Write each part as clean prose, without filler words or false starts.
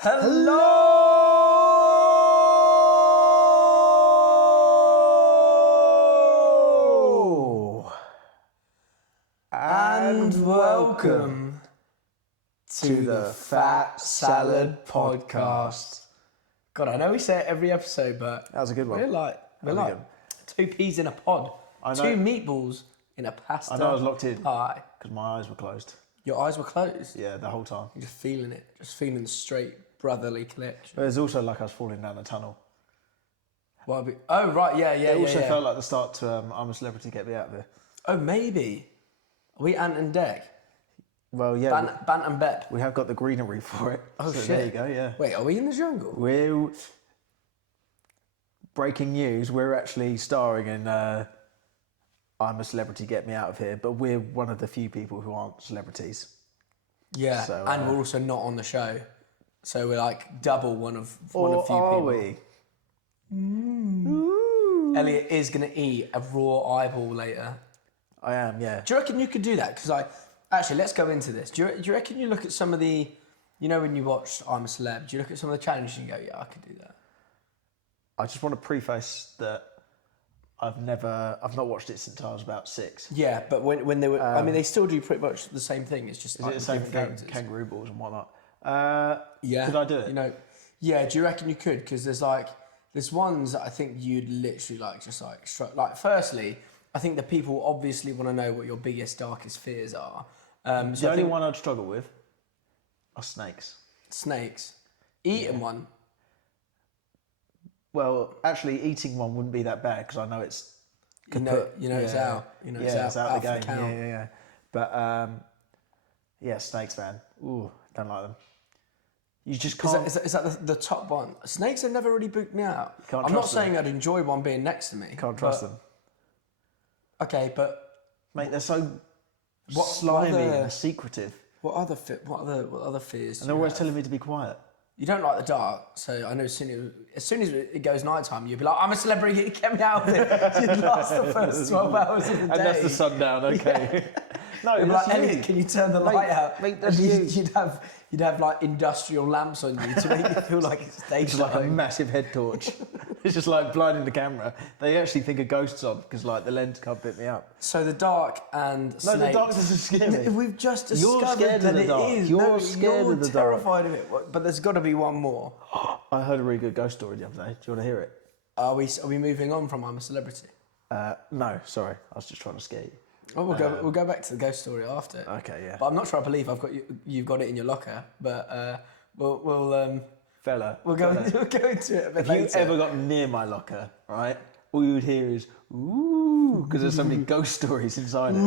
Hello and welcome to the Fat Salad Podcast. God, I know we say it every episode, but that was a good one. We're like two peas in a pod, two meatballs in a pasta. I know I was locked in pie because my eyes were closed. Your eyes were closed? Yeah, the whole time. You're just feeling it, just feeling the straight brotherly connection. But it was also like I was falling down a tunnel. Oh, right, yeah. It also felt like the start to I'm a Celebrity, Get Me Out of Here. Oh, maybe. Are we Ant and Dec? Well, yeah. Bant and Bed. We have got the greenery for it. Oh, so shit. There you go, yeah. Wait, are we in the jungle? Breaking news, we're actually starring in I'm a Celebrity, Get Me Out of Here, but we're one of the few people who aren't celebrities. Yeah, so, and we're also not on the show. So we're like double one of few people. We? Elliot is going to eat a raw eyeball later. I am, yeah. Do you reckon you could do that? Because actually, let's go into this. Do you reckon you look at some of the, when you watched I'm a Celeb, do you look at some of the challenges and you go, yeah, I could do that? I just want to preface that I've not watched it since I was about 6. Yeah, but when they were, they still do pretty much the same thing. It's just is like it the same thing? Kangaroo balls and whatnot. Yeah. Could I do it? Yeah. Do you reckon you could? Because there's ones that I think you'd literally firstly, I think the people obviously want to know what your biggest, darkest fears are. The only one I'd struggle with are snakes. Snakes. Eating one. Well, actually, eating one wouldn't be that bad because I know it's. It's out. It's out the game. Yeah. But snakes, man. Ooh, don't like them. You just can't. Is that the top one? Snakes have never really booked me out. I'm not saying I'd enjoy one being next to me. Can't trust them. Okay, but mate, they're so slimy and secretive. What other fears? And they're always telling me to be quiet. You don't like the dark, so I know as soon as it goes nighttime, you'll be like, I'm a celebrity, get me out of it. You'd last the first 12 hours of the day. And that's the sundown, okay. Yeah. No, you'd be like, Elliot, can you turn the light out? Mate, that's you'd have like industrial lamps on you to make you feel like it's daytime. It's like a massive head torch. It's just like blinding the camera. They actually think a ghost's on because like the lens can't pick me up. So the dark and snakes. No, the dark doesn't scare me. We've just discovered that it is. You're scared of the dark. You're terrified of it. But there's got to be one more. I heard a really good ghost story the other day. Do you want to hear it? Are we moving on from I'm a Celebrity? No, sorry. I was just trying to scare you. Oh, we'll go back to the ghost story after. Okay, yeah. But I'm not sure I believe you've got it in your locker. But we'll go into it a bit later. If you ever got near my locker, right, all you would hear is ooh, because there's so many ghost stories inside it.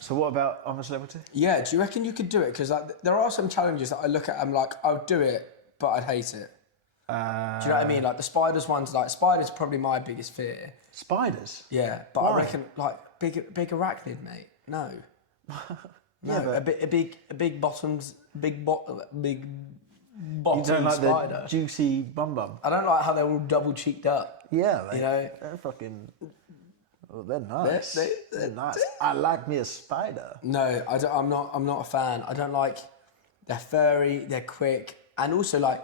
So what about I'm a Celebrity? Yeah, do you reckon you could do it? Because there are some challenges that I look at. I'm like, I'd do it, but I'd hate it. Do you know what I mean? Like the spiders ones. Like spiders, probably my biggest fear. Spiders? Yeah, but why? I reckon like big arachnid, mate. No. Yeah, a big bottoms, big bottom you don't like spider. The juicy bum. I don't like how they're all double cheeked up. Yeah, they're fucking. Oh, they're nice. They're nice. I like me a spider. No, I'm not a fan. I don't like. They're furry. They're quick, and also like.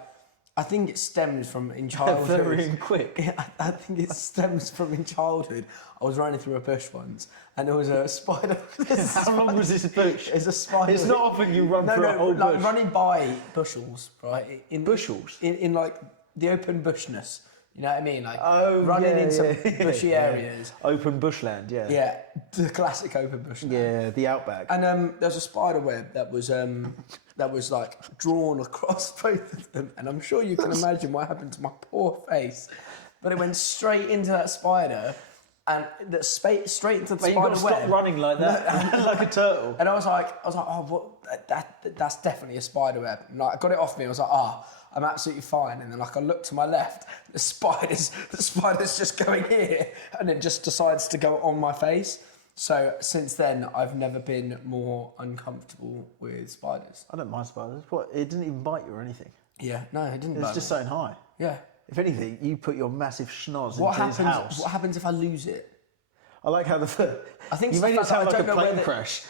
I think it stems from in childhood. Furry and quick. I think it stems from in childhood. I was running through a bush once, and there was a spider. How long was this bush? It's a spider. It's not often you run through a whole bush. Like running by bushels, right? Bushels? In like the open bushness. You know what I mean? Like running in some bushy areas. Open bushland, yeah. Yeah, the classic open bushland. Yeah, the outback. And there's a spider web that was like drawn across both of them, and I'm sure you can imagine what happened to my poor face. But it went straight into that spider, and straight into the spider web. You've got to stop running like that, like a turtle. And I was like, oh, what? That's definitely a spider web. And like, I got it off me. I was like, I'm absolutely fine. And then like I looked to my left, the spider's just going here, and it just decides to go on my face. So since then, I've never been more uncomfortable with spiders. I don't mind spiders. What? It didn't even bite you or anything. Yeah, no, it didn't. It was just saying hi. Yeah. If anything, you put your massive schnoz into his house. What happens if I lose it? I like how I think you made it sound like a plane whether... crash.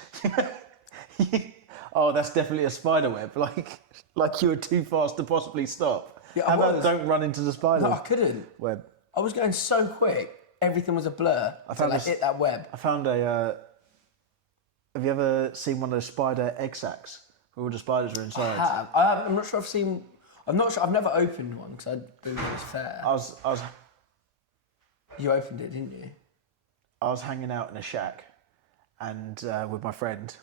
oh, that's definitely a spider web. Like you were too fast to possibly stop. Yeah, How about don't run into the spider No, I couldn't. web? I was going so quick, everything was a blur. I found hit that web. I found a. Have you ever seen one of those spider egg sacs where all the spiders are inside? I'm not sure I've seen. I'm not sure. I've never opened one because I didn't think it was fair. I was You opened it, didn't you? I was hanging out in a shack, and with my friend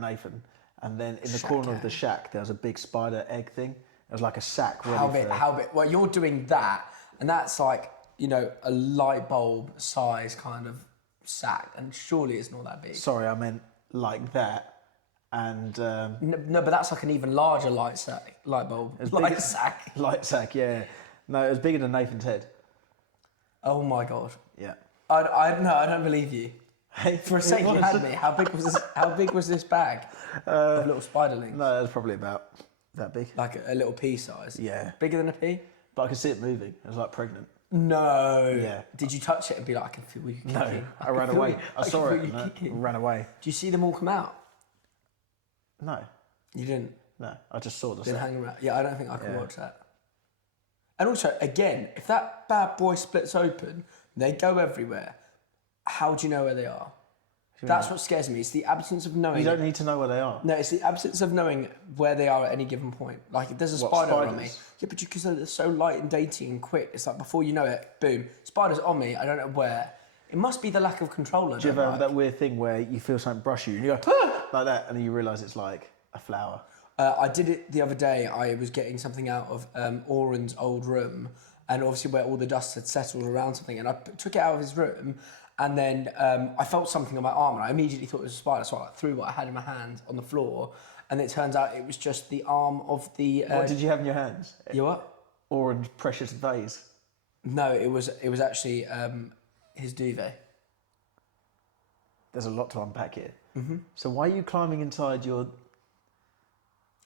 Nathan, and then in the corner of the shack there was a big spider egg thing. It was like a sack. How big? Well, you're doing that, and that's like a light bulb size kind of sack, and surely it's not that big. Sorry, I meant like that, and No, but that's like an even larger light bulb. Sack. Light sack, yeah. No, it was bigger than Nathan's head. Oh my god. Yeah. I don't believe you. For a second, you had me. How big was this? How big was this bag of little spiderlings? No, it was probably about that big. Like a little pea size. Yeah. Bigger than a pea. But I could see it moving. It was like pregnant. No. Yeah. Did you touch it and be like, I can feel you kicking? No, I ran away. I saw it and I ran away. Do you see them all come out? No. You didn't? No, I just saw the Didn't set. hang around. Yeah, I don't think I could watch that. And also, again, if that bad boy splits open, they go everywhere. How do you know where they are? That's what scares me. It's the absence of knowing. You don't need to know where they are. No, it's the absence of knowing where they are at any given point. Like if there's a spider on me, yeah, but because they're so light and dainty and quick, it's like before you know it, boom, spider's on me. I don't know where. It must be the lack of control. Do you ever have that weird thing where you feel something brush you and you go ah! like that, and then you realise it's like a flower? I did it the other day. I was getting something out of Oren's old room, and obviously where all the dust had settled around something, and I took it out of his room. And then I felt something on my arm, and I immediately thought it was a spider. So I threw what I had in my hand on the floor, and it turns out it was just the arm of the. What did you have in your hands? You what? Orange precious vase. No, it was actually his duvet. There's a lot to unpack here. Mm-hmm. So why are you climbing inside your?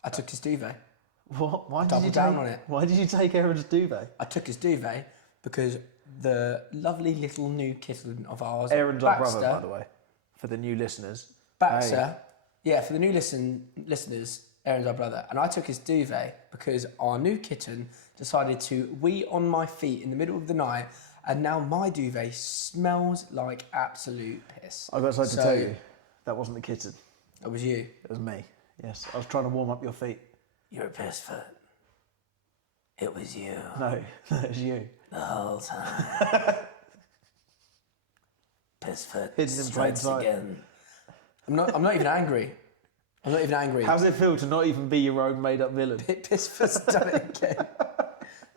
I took his duvet. What? Why did you down on it? Why did you take Aaron's duvet? I took his duvet because the lovely little new kitten of ours, Aaron's our Baxter, brother, by the way, for the new listeners. Baxter, yeah, for the new listeners, Aaron's our brother, and I took his duvet because our new kitten decided to wee on my feet in the middle of the night, and now my duvet smells like absolute piss. I've got something to tell you. That wasn't the kitten. It was you. It was me. Yes, I was trying to warm up your feet. You're a piss foot. It was you. No, it was you. The whole time. Pissfoot strikes again. I'm not even angry. I'm not even angry. How does it feel to not even be your own made-up villain? Pissfoot's done it again.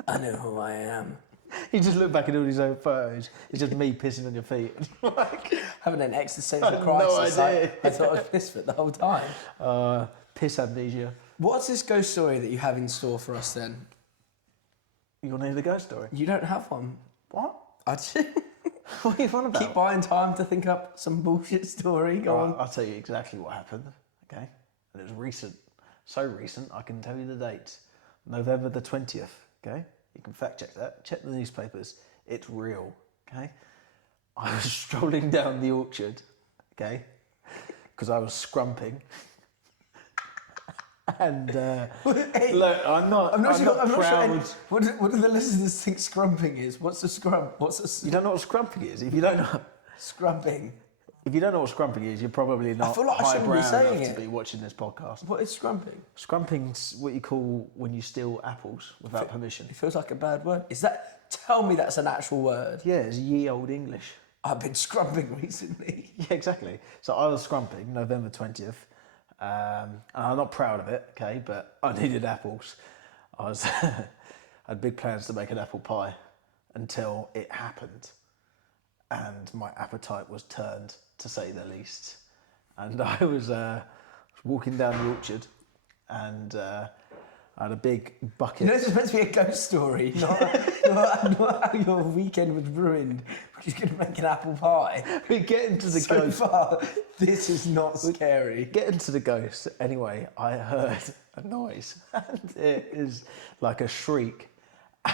I know who I am. You just look back at all these old photos. It's just me pissing on your feet. Having an existential crisis. No idea. I thought I was Pissfoot the whole time. Piss amnesia. What's this ghost story that you have in store for us then? You want to hear the ghost story? You don't have one. What? I do. What are you on about? Keep buying time to think up some bullshit story. Go on. I'll tell you exactly what happened. Okay, and it was recent. So recent, I can tell you the date. November the 20th. Okay, you can fact check that. Check the newspapers. It's real. Okay, I was strolling down the orchard. Okay, because I was scrumping. And Hey, look, I'm not proud. Not sure, what do the listeners think scrumping is? What's a scrump? You don't know what scrumping is. If you don't know scrumping, if you don't know what scrumping is, you're probably not feel like I shouldn't be highbrow saying enough to it. be watching this podcast. what is scrumping? Scrumping's what you call when you steal apples without permission. It feels like a bad word. Is that? Tell me that's an actual word. Yeah, it's ye old English. I've been scrumping recently. Yeah, exactly. So I was scrumping November 20th. And I'm not proud of it, okay, but I needed apples. I had big plans to make an apple pie until it happened. And my appetite was turned, to say the least. And I was walking down the orchard and I had a big bucket. You know, this is meant to be a ghost story, not how your weekend was ruined because you're going to make an apple pie. We get into the So ghost. far, this is not scary. Get into the ghost. Anyway, I heard a noise and it is like a shriek.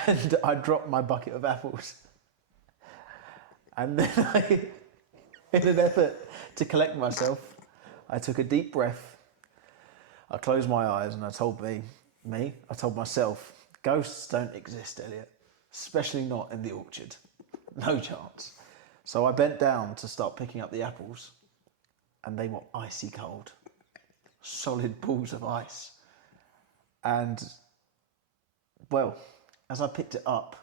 And I dropped my bucket of apples. And then in an effort to collect myself, I took a deep breath. I closed my eyes and I told I told myself, ghosts don't exist, Elliot. Especially not in the orchard. No chance. So I bent down to start picking up the apples and they were icy cold. Solid balls of ice. And, well, as I picked it up,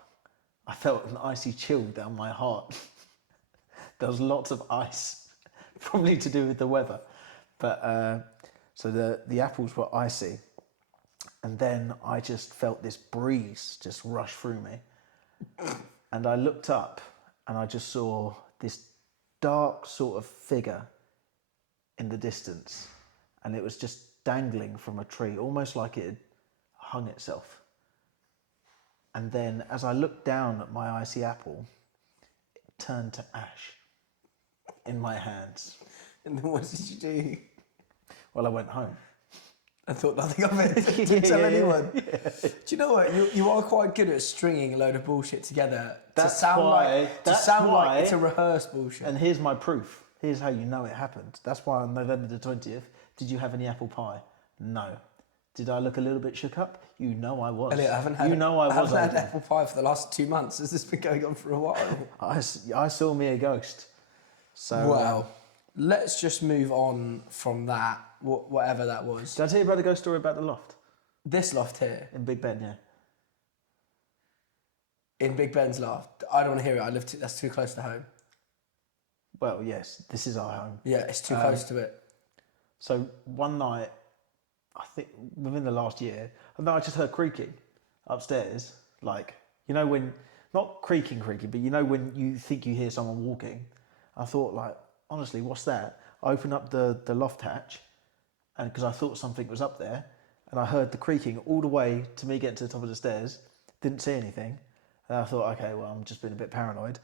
I felt an icy chill down my heart. There was lots of ice, probably to do with the weather. But, so the apples were icy. And then I just felt this breeze just rush through me. And I looked up and I just saw this dark sort of figure in the distance. And it was just dangling from a tree, almost like it had hung itself. And then as I looked down at my icy apple, it turned to ash in my hands. And then what did you do? Well, I went home. I thought nothing of it. Didn't tell anyone. Yeah. Do you know what? You are quite good at stringing a load of bullshit together to sound like it's a rehearsed bullshit. And here's my proof. Here's how you know it happened. That's why on November the 20th, did you have any apple pie? No. Did I look a little bit shook up? You know I was. Elliot, I haven't had apple pie for the last 2 months. Has this been going on for a while? I saw me a ghost. So well, let's just move on from that, whatever that was. Did I tell you about the ghost story about the loft? This loft here? In Big Ben, yeah. In Big Ben's loft? I don't want to hear it. That's too close to home. Well, yes, this is our home. Yeah, it's too close to it. So one night, I think within the last year, I just heard creaking upstairs. Like, you know when, not creaking, but you know when you think you hear someone walking. I thought, like, honestly, what's that? I opened up the loft hatch, and because I thought something was up there, and I heard the creaking all the way to me getting to the top of the stairs. Didn't see anything. And I thought, okay, well, I'm just being a bit paranoid.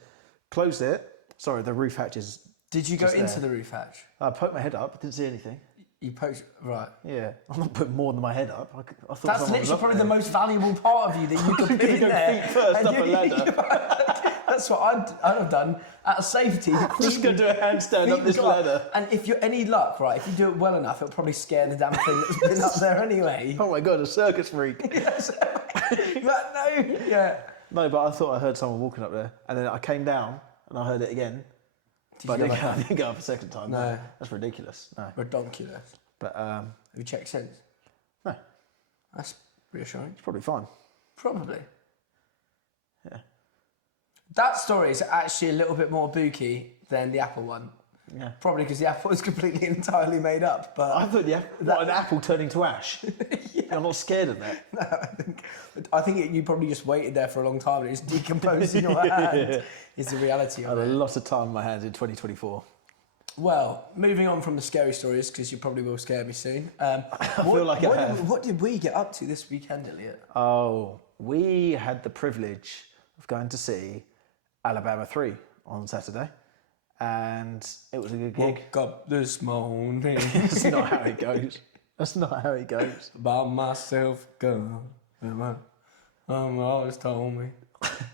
Closed it. Sorry, the roof hatch is. Did you go into the roof hatch? I poked my head up. Didn't see anything. You poked, right? Yeah, I'm not putting more than my head up. I thought that's literally probably the most valuable part of you that you could be in there. Feet first up a ladder. That's what I'd have done out of safety. Just go do a handstand up this ladder. And if you're any luck, right, if you do it well enough, it'll probably scare the damn thing that's been up there anyway. Oh my god, a circus freak. Yes. Yeah. No, but I thought I heard someone walking up there, and then I came down and I heard it again. But I didn't go up a second time. No. That's ridiculous. No. Redonkulous. But have you checked since? No. That's reassuring. It's probably fine. Probably. Yeah. That story is actually a little bit more booky than the apple one. Yeah. Probably because the apple is completely and entirely made up. But I thought an apple turning to ash. Yeah. I'm not scared of that. No, I think you probably just waited there for a long time and it's decomposed in your hand. Is the reality of it. I had a lot of time on my hands in 2024. Well, moving on from the scary stories, because you probably will scare me soon. I feel like I have. What did we get up to this weekend, Elliot? Oh, we had the privilege of going to see Alabama 3 on Saturday. And it was a good gig. Woke up this morning. That's not how it goes. That's not how it goes. By myself, girl. Mama always told me.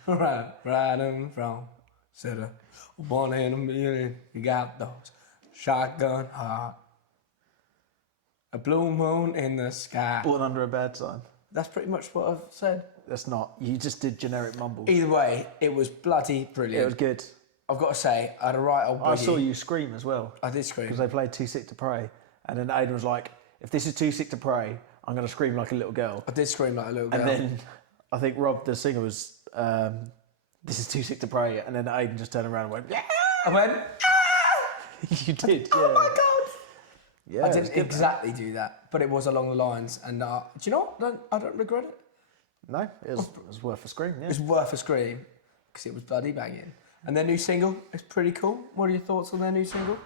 right and wrong. Said 1 in a million. You got those shotgun heart. A blue moon in the sky. Born under a bad sign. That's pretty much what I've said. That's not. You just did generic mumbles. Either way, it was bloody brilliant. It was good. I've got to say, I had a right old boogie. I saw you scream as well. I did scream. Because they played Too Sick to Pray. And then Aydan was like, if this is Too Sick to Pray, I'm going to scream like a little girl. I did scream like a little girl. And then I think Rob, the singer, was, this is Too Sick to Pray. And then Aydan just turned around and went, yeah! I went, ah! You did, yeah. Oh my God! Yeah, I didn't exactly do that, but it was along the lines. And do you know what? I don't regret it. No, it was worth a scream, yeah. It was worth a scream because it was bloody banging. And their new single is pretty cool. What are your thoughts on their new single?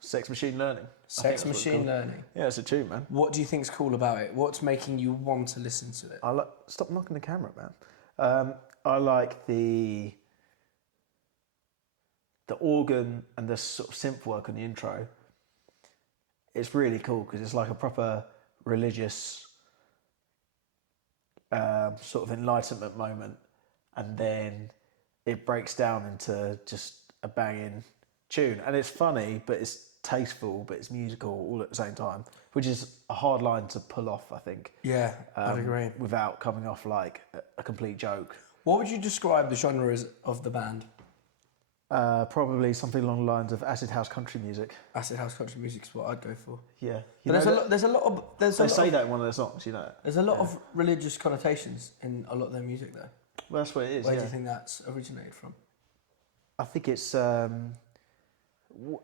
Sex Machine Learning. Sex Machine Learning. Yeah, it's a tune, man. What do you think's cool about it? What's making you want to listen to it? Stop knocking the camera, man. I like the organ and the sort of synth work on the intro. It's really cool because it's like a proper religious sort of enlightenment moment, and then it breaks down into just a banging tune. And it's funny, but it's tasteful, but it's musical all at the same time, which is a hard line to pull off, I think. Yeah, I'd agree. Without coming off like a complete joke. What would you describe the genre of the band? Probably something along the lines of acid house country music. Acid house country music is what I'd go for. Yeah, But there's a lot of they say that in one of their songs, you know. there's a lot of religious connotations in a lot of their music, though. Well, that's what it is. Where do you think that's originated from? I think it's again,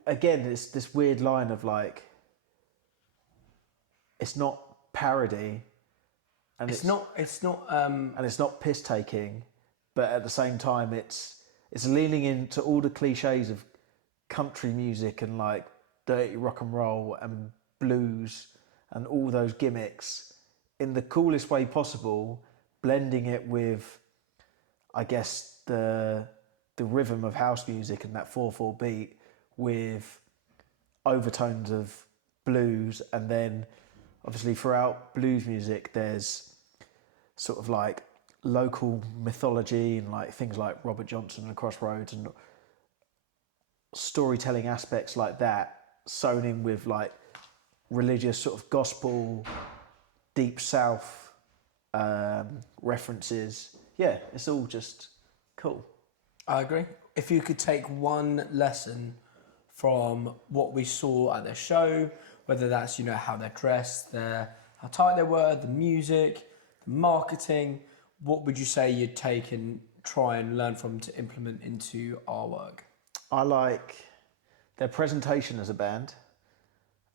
it's this weird line of like, it's not parody, and It's not and it's not piss taking, but at the same time, it's leaning into all the cliches of country music and like dirty rock and roll and blues and all those gimmicks in the coolest way possible, blending it with, I guess, the rhythm of house music and that 4/4 beat with overtones of blues. And then obviously throughout blues music there's sort of like local mythology and like things like Robert Johnson and the Crossroads and storytelling aspects like that, sewn in with like religious sort of gospel, deep south references. Yeah, it's all just cool. I agree. If you could take one lesson from what we saw at the show, whether that's, you know, how they're dressed, how tight they were, the music, the marketing, what would you say you'd take and try and learn from to implement into our work? I like their presentation as a band.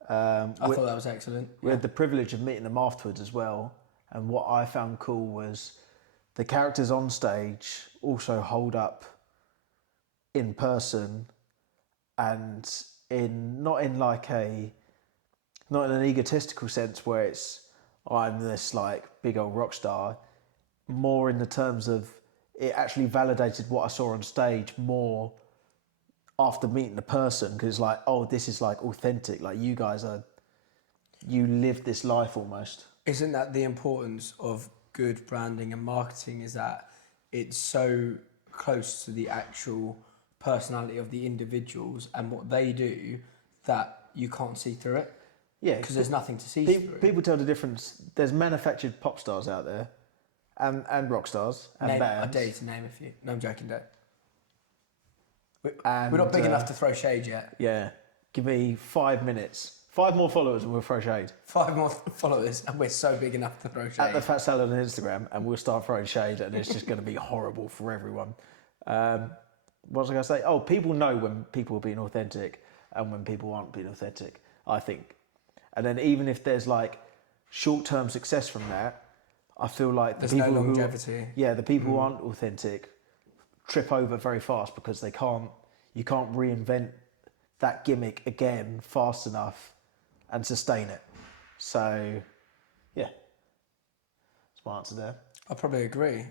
I thought that was excellent. We had the privilege of meeting them afterwards as well. And what I found cool was the characters on stage also hold up in person, and not in an egotistical sense where it's I'm this like big old rock star, more in the terms of it actually validated what I saw on stage more after meeting the person, because it's like, oh, this is like authentic, like you live this life almost. Isn't that the importance of good branding and marketing, is that it's so close to the actual personality of the individuals and what they do that you can't see through it? Yeah, because there's nothing to see through. People tell the difference. There's manufactured pop stars out there, and rock stars and bands. I dare you to name a few. No, I'm joking, Dad. We're not big enough to throw shade yet. Yeah, give me 5 minutes, 5 more followers, and we'll throw shade. 5 more followers, and we're so big enough to throw shade. At the Fat Salad on Instagram, and we'll start throwing shade, and it's just going to be horrible for everyone. What was I going to say? Oh, people know when people are being authentic and when people aren't being authentic, I think. And then even if there's like short-term success from that, I feel like there's no longevity. The people who aren't authentic trip over very fast because you can't reinvent that gimmick again fast enough and sustain it. So, yeah, that's my answer there. I probably agree.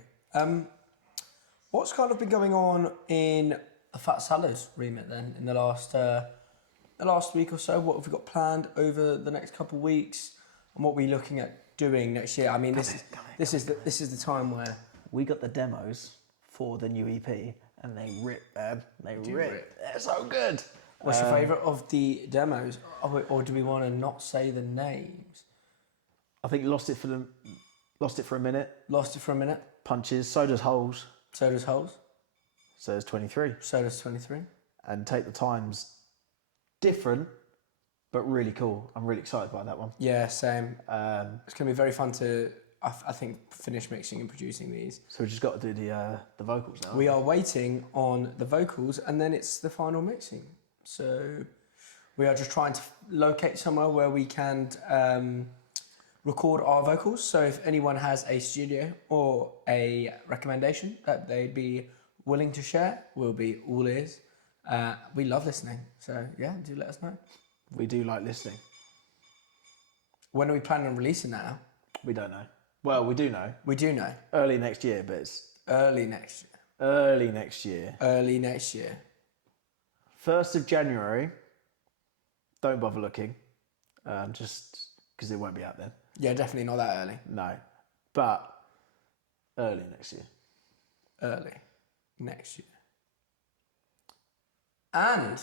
What's kind of been going on in a Fat Salads remit then in the last week or so? What have we got planned over the next couple of weeks, and what are we looking at doing next year? I mean, this is the time where we got the demos for the new EP, and they rip, man. They rip. They're so good. What's your favourite of the demos, or do we want to not say the names? I think Lost It for a Minute. Lost It for a Minute. Punches. So does Holes. So does Holes. So does 23. So does 23. And Take the Time's different, but really cool. I'm really excited by that one. Yeah, same. It's going to be very fun to, I think, finish mixing and producing these. So we just got to do the vocals now. We are waiting on the vocals, and then it's the final mixing. So we are just trying to locate somewhere where we can record our vocals. So if anyone has a studio or a recommendation that they'd be willing to share, we'll be all ears. We love listening. So yeah, do let us know. We do like listening. When are we planning on releasing that now? We don't know. Well, we do know. We do know. Early next year, but it's... Early next year. Early next year. Early next year. 1st of January. Don't bother looking. Just because it won't be out then. Yeah, definitely not that early. No. But early next year. Early next year. And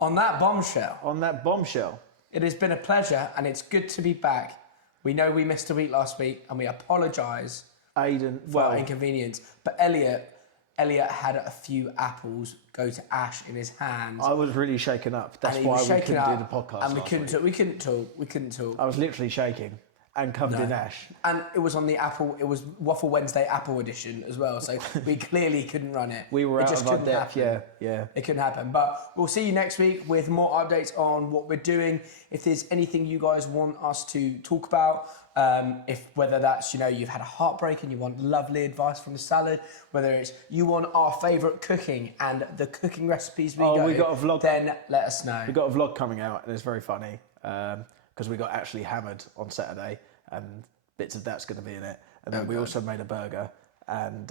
on that bombshell. It has been a pleasure, and it's good to be back. We know we missed a week last week, and we apologise Aydan, for our inconvenience. But Elliott had a few apples go to ash in his hands. I was really shaken up. That's and he why was we shaken couldn't up, do the podcast. and we last couldn't week. talk. We couldn't talk. I was literally shaking and covered in ash. And it was on the Apple. It was Waffle Wednesday Apple edition as well. So we clearly couldn't run it. We were it out just of our couldn't depth. happen. Yeah. It couldn't happen. But we'll see you next week with more updates on what we're doing. If there's anything you guys want us to talk about, whether that's you've had a heartbreak and you want lovely advice from the salad, whether it's you want our favourite cooking and the cooking recipes we got a vlog. then let us know. We got a vlog coming out and it's very funny because we got actually hammered on Saturday and bits of that's going to be in it. And then we also made a burger and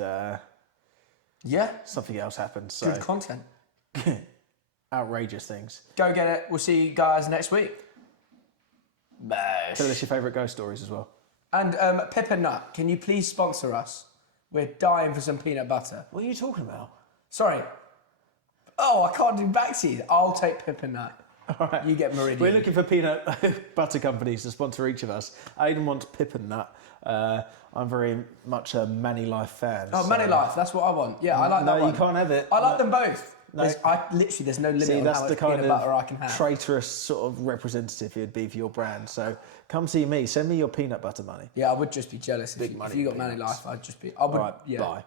something else happened. So Good content. outrageous things. Go get it. We'll see you guys next week. Bye. Tell us your favourite ghost stories as well. And Pip and Nut, can you please sponsor us? We're dying for some peanut butter. What are you talking about? Sorry. Oh, I can't do back teeth. I'll take Pip and Nut. All right. You get Meridian. We're looking for peanut butter companies to sponsor each of us. Aydan wants Pip and Nut. I'm very much a Manny Life fan. Oh, Manny Life, that's what I want. Yeah, I like that one. No, you can't have it. I like them both. No. There's no limit See, on that's how the much kind peanut butter I of can have. traitorous sort of representative it'd be for your brand. So come see me. Send me your peanut butter money. Yeah, I would just be jealous if you got Manny Life. I would. All right, Yeah. bye.